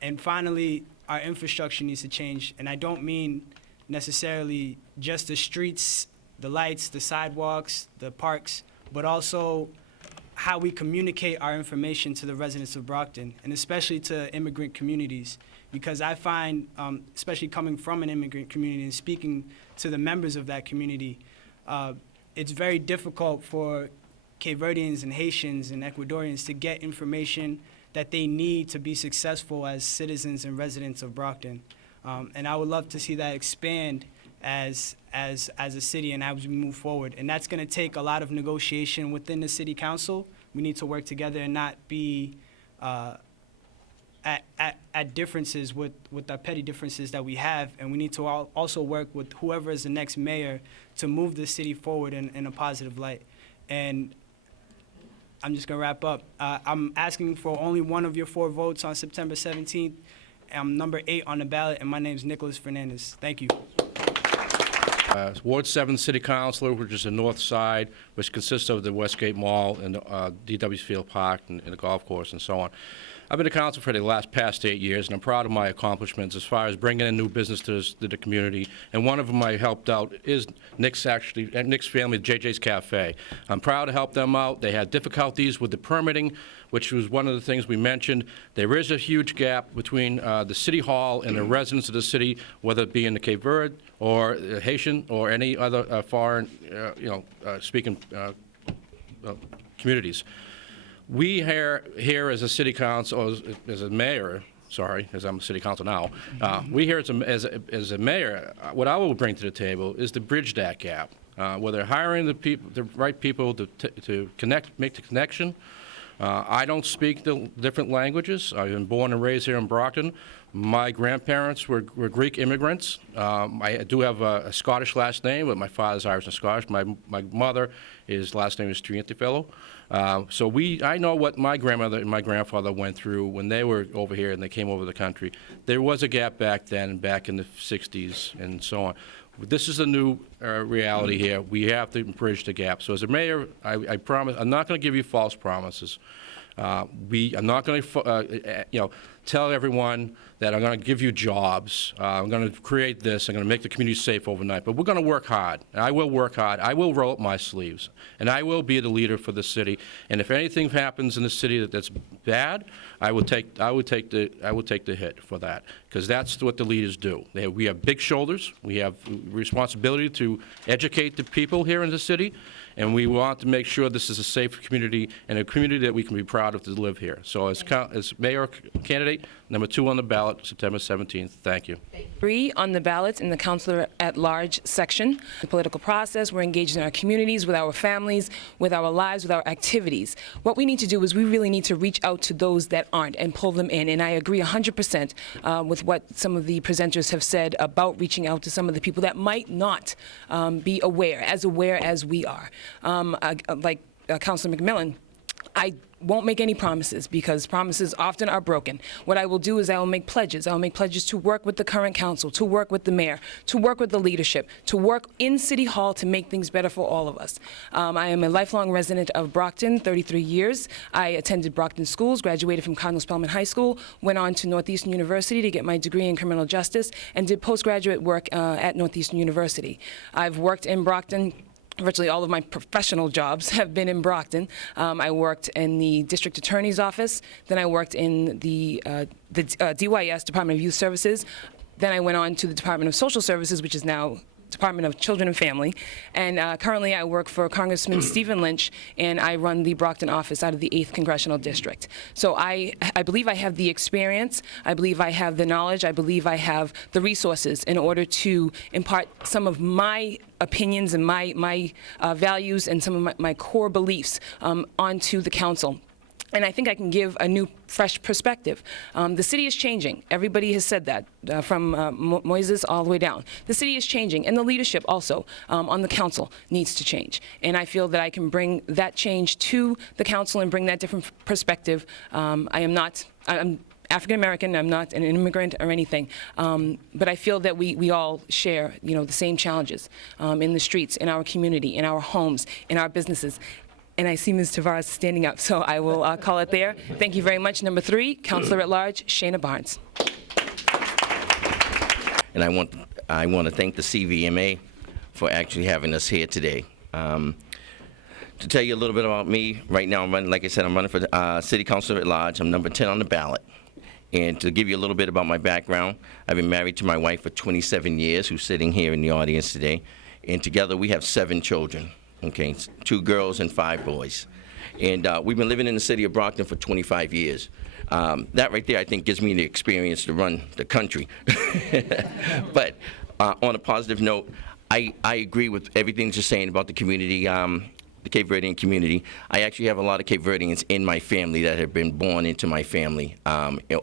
And finally, our infrastructure needs to change. And I don't mean necessarily just the streets, the lights, the sidewalks, the parks, but also how we communicate our information to the residents of Brockton, and especially to immigrant communities. Because I find, especially coming from an immigrant community and speaking to the members of that community, it's very difficult for Cape Verdeans and Haitians and Ecuadorians to get information that they need to be successful as citizens and residents of Brockton. And I would love to see that expand as a city and as we move forward. And that's going to take a lot of negotiation within the city council. We need to work together and not be at differences with our petty differences that we have. And we need to also work with whoever is the next mayor to move the city forward in a positive light. And I'm just going to wrap up. I'm asking for only one of your 4 votes on September 17th. I'm number 8 on the ballot, and my name is Nicholas Fernandez. Thank you. Ward 7 City Councilor, which is the north side, which consists of the Westgate Mall and DW's Field Park and the golf course and so on. I've been a council for the past 8 years, and I'm proud of my accomplishments as far as bringing in new business to the community. And one of them I helped out is Nick's family, JJ's Cafe. I'm proud to help them out. They had difficulties with the permitting, which was one of the things we mentioned. There is a huge gap between the City Hall and the residents of the city, whether it be in the Cape Verde or Haitian or any other foreign, speaking communities. We here as a city council, as a mayor, sorry, as I'm a city council now, we here as a mayor, what I will bring to the table is to bridge that gap. Whether hiring the right people to make the connection. I don't speak the different languages. I've been born and raised here in Brockton. My grandparents were Greek immigrants. I do have a Scottish last name, but my father's Irish and Scottish. My mother, his last name is Trientifello. So I know what my grandmother and my grandfather went through when they were over here and they came over the country. There was a gap back then, back in the 60s and so on. This is a new reality here. We have to bridge the gap. So as a mayor, I promise, I'm not going to give you false promises. I'm not going to, tell everyone that I'm going to give you jobs. I'm going to create this. I'm going to make the community safe overnight. But we're going to work hard. And I will work hard. I will roll up my sleeves. And I will be the leader for the city. And if anything happens in the city that's bad, I will take the hit for that, because that's what the leaders do. We have big shoulders. We have responsibility to educate the people here in the city, and we want to make sure this is a safe community and a community that we can be proud of to live here. So as mayor candidate, number 2 on the ballot, September 17th. Thank you. 3 on the ballot in the Councilor at Large section. The political process, we're engaged in our communities, with our families, with our lives, with our activities. What we need to do is we really need to reach out to those that aren't and pull them in. And I agree 100% with what some of the presenters have said about reaching out to some of the people that might not be aware as we are. Like Councilor McMillan, I won't make any promises because promises often are broken. What I will do is I will make pledges. I will make pledges to work with the current council, to work with the mayor, to work with the leadership, to work in City Hall to make things better for all of us. I am a lifelong resident of Brockton, 33 years. I attended Brockton schools, graduated from Cardinal Spellman High School, went on to Northeastern University to get my degree in criminal justice, and did postgraduate work at Northeastern University. I've worked in Brockton. Virtually all of my professional jobs have been in Brockton. I worked in the district attorney's office. Then I worked in the DYS, Department of Youth Services. Then I went on to the Department of Social Services, which is now Department of Children and Family. And currently I work for Congressman Stephen Lynch, and I run the Brockton office out of the 8th Congressional District. So I believe I have the experience, I believe I have the knowledge, I believe I have the resources in order to impart some of my opinions and my values and some of my core beliefs onto the council. And I think I can give a new, fresh perspective. The city is changing. Everybody has said that, from Moises all the way down. The city is changing, and the leadership also on the council needs to change. And I feel that I can bring that change to the council and bring that different perspective. I'm African American. I'm not an immigrant or anything, but I feel that we all share, the same challenges in the streets, in our community, in our homes, in our businesses. And I see Ms. Tavares standing up, so I will call it there. Thank you very much. Number 3, Councilor at Large, Shayna Barnes. And I want to thank the CVMA for actually having us here today. To tell you a little bit about me, right now I'm running, like I said, I'm running for City Councilor at Large. I'm number 10 on the ballot. And to give you a little bit about my background, I've been married to my wife for 27 years, who's sitting here in the audience today. And together we have 7 children. Okay, 2 girls and 5 boys. And we've been living in the city of Brockton for 25 years. That right there, I think, gives me the experience to run the country. But on a positive note, I agree with everything you're saying about the community, the Cape Verdean community. I actually have a lot of Cape Verdeans in my family that have been born into my family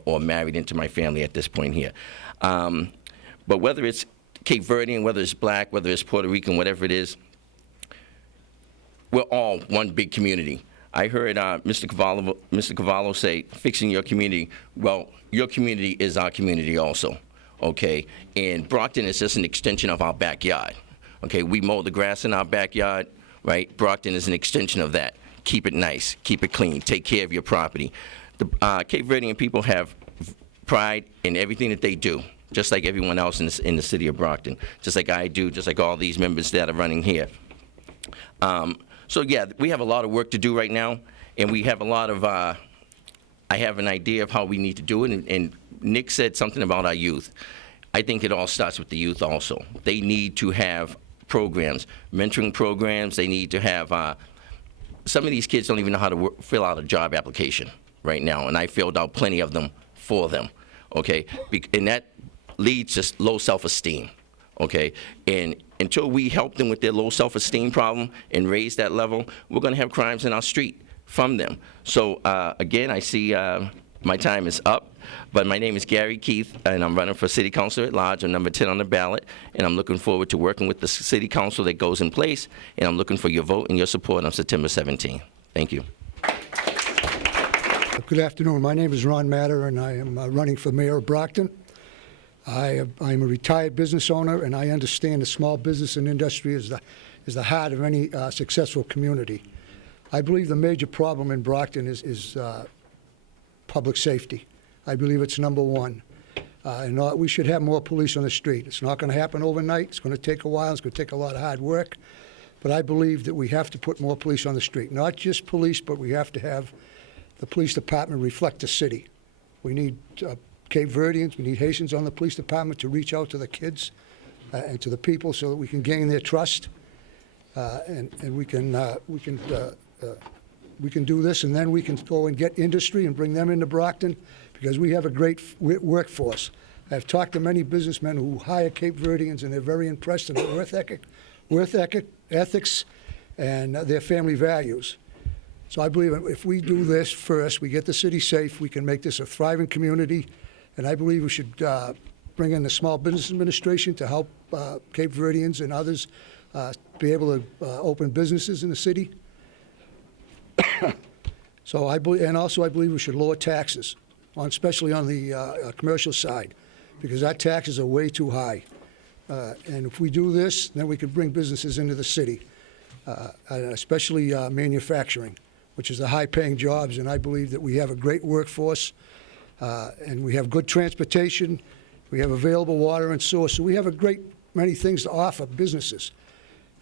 or married into my family at this point here. But whether it's Cape Verdean, whether it's black, whether it's Puerto Rican, whatever it is, we're all one big community. I heard Mr. Cavallo say, fixing your community. Well, your community is our community also, okay? And Brockton is just an extension of our backyard, okay? We mow the grass in our backyard, right? Brockton is an extension of that. Keep it nice, keep it clean, take care of your property. The Cape Verdean people have pride in everything that they do, just like everyone else in the city of Brockton, just like I do, just like all these members that are running here. So yeah, we have a lot of work to do right now, and we have a lot of, I have an idea of how we need to do it, and Nick said something about our youth. I think it all starts with the youth also. They need to have programs, mentoring programs. They need to have, some of these kids don't even know how to fill out a job application right now, and I filled out plenty of them for them, okay? And that leads to low self-esteem, okay? And until we help them with their low self-esteem problem and raise that level, we're gonna have crimes in our street from them. So again, I see my time is up, but my name is Gary Keith, and I'm running for City Councilor at Large. I'm number 10 on the ballot, and I'm looking forward to working with the City Council that goes in place, and I'm looking for your vote and your support on September 17th. Thank you. Good afternoon. My name is Ron Matter, and I am running for mayor of Brockton. I'm a retired business owner, and I understand the small business and industry is the heart of any successful community. I believe the major problem in Brockton is public safety. I believe it's number one. And we should have more police on the street. It's not going to happen overnight. It's going to take a while. It's going to take a lot of hard work. But I believe that we have to put more police on the street. Not just police, but we have to have the police department reflect the city. We need Cape Verdeans, we need Haitians on the police department to reach out to the kids and to the people so that we can gain their trust, and we can do this, and then we can go and get industry and bring them into Brockton, because we have a great workforce. I've talked to many businessmen who hire Cape Verdeans, and they're very impressed in their ethics, and their family values. So I believe if we do this first, we get the city safe, we can make this a thriving community, and I believe we should bring in the Small Business Administration to help Cape Verdeans and others be able to open businesses in the city. So I believe we should lower taxes, especially on the commercial side, because our taxes are way too high. And if we do this, then we can bring businesses into the city, especially manufacturing, which is the high-paying jobs, and I believe that we have a great workforce, and we have good transportation, we have available water and sewer, so we have a great many things to offer businesses.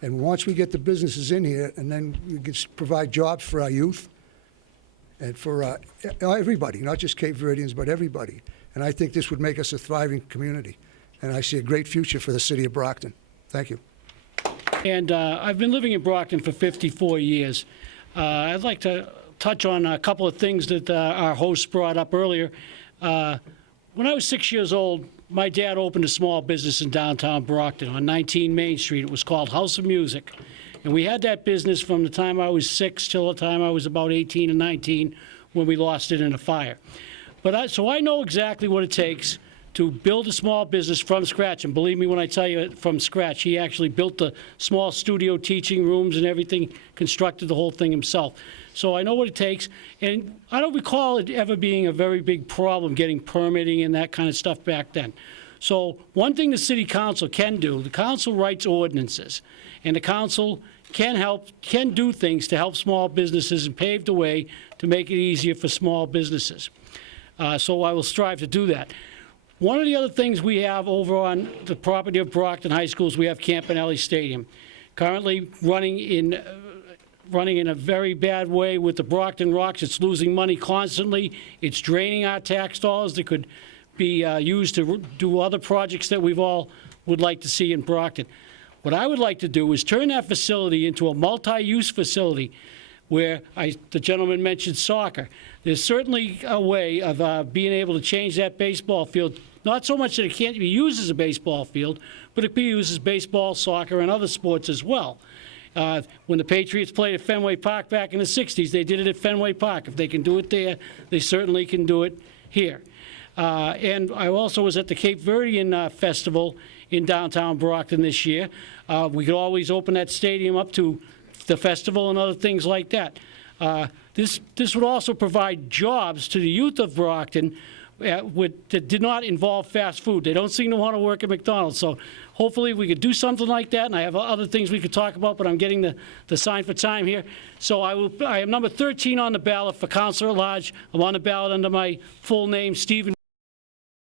And once we get the businesses in here, and then we can provide jobs for our youth and for everybody, not just Cape Verdeans, but everybody. And I think this would make us a thriving community. And I see a great future for the city of Brockton. Thank you. And I've been living in Brockton for 54 years. I'd like to touch on a couple of things that our host brought up earlier. When I was 6 years old, my dad opened a small business in downtown Brockton on 19 Main Street. It was called House of Music. And we had that business from the time I was 6 till the time I was about 18 and 19 when we lost it in a fire. So I know exactly what it takes to build a small business from scratch. And believe me when I tell you from scratch, he actually built the small studio teaching rooms and everything, constructed the whole thing himself. So I know what it takes. And I don't recall it ever being a very big problem getting permitting and that kind of stuff back then. So one thing the city council can do, the council writes ordinances, and the council can do things to help small businesses and pave the way to make it easier for small businesses. So I will strive to do that. One of the other things we have over on the property of Brockton High School is we have Campanelli Stadium, currently running in a very bad way with the Brockton Rocks. It's losing money constantly. It's draining our tax dollars that could be used to do other projects that we've all would like to see in Brockton. What I would like to do is turn that facility into a multi-use facility where the gentleman mentioned soccer. There's certainly a way of being able to change that baseball field, not so much that it can't be used as a baseball field, but it can be used as baseball, soccer, and other sports as well. When the Patriots played at Fenway Park back in the 60s, they did it at Fenway Park. If they can do it there, they certainly can do it here. And I also was at the Cape Verdean Festival in downtown Brockton this year. We could always open that stadium up to the festival and other things like that. This would also provide jobs to the youth of Brockton that did not involve fast food. They don't seem to want to work at McDonald's. So hopefully we could do something like that, and I have other things we could talk about, but I'm getting the sign for time here. So I am number 13 on the ballot for Councilor at Large. I'm on the ballot under my full name, Stephen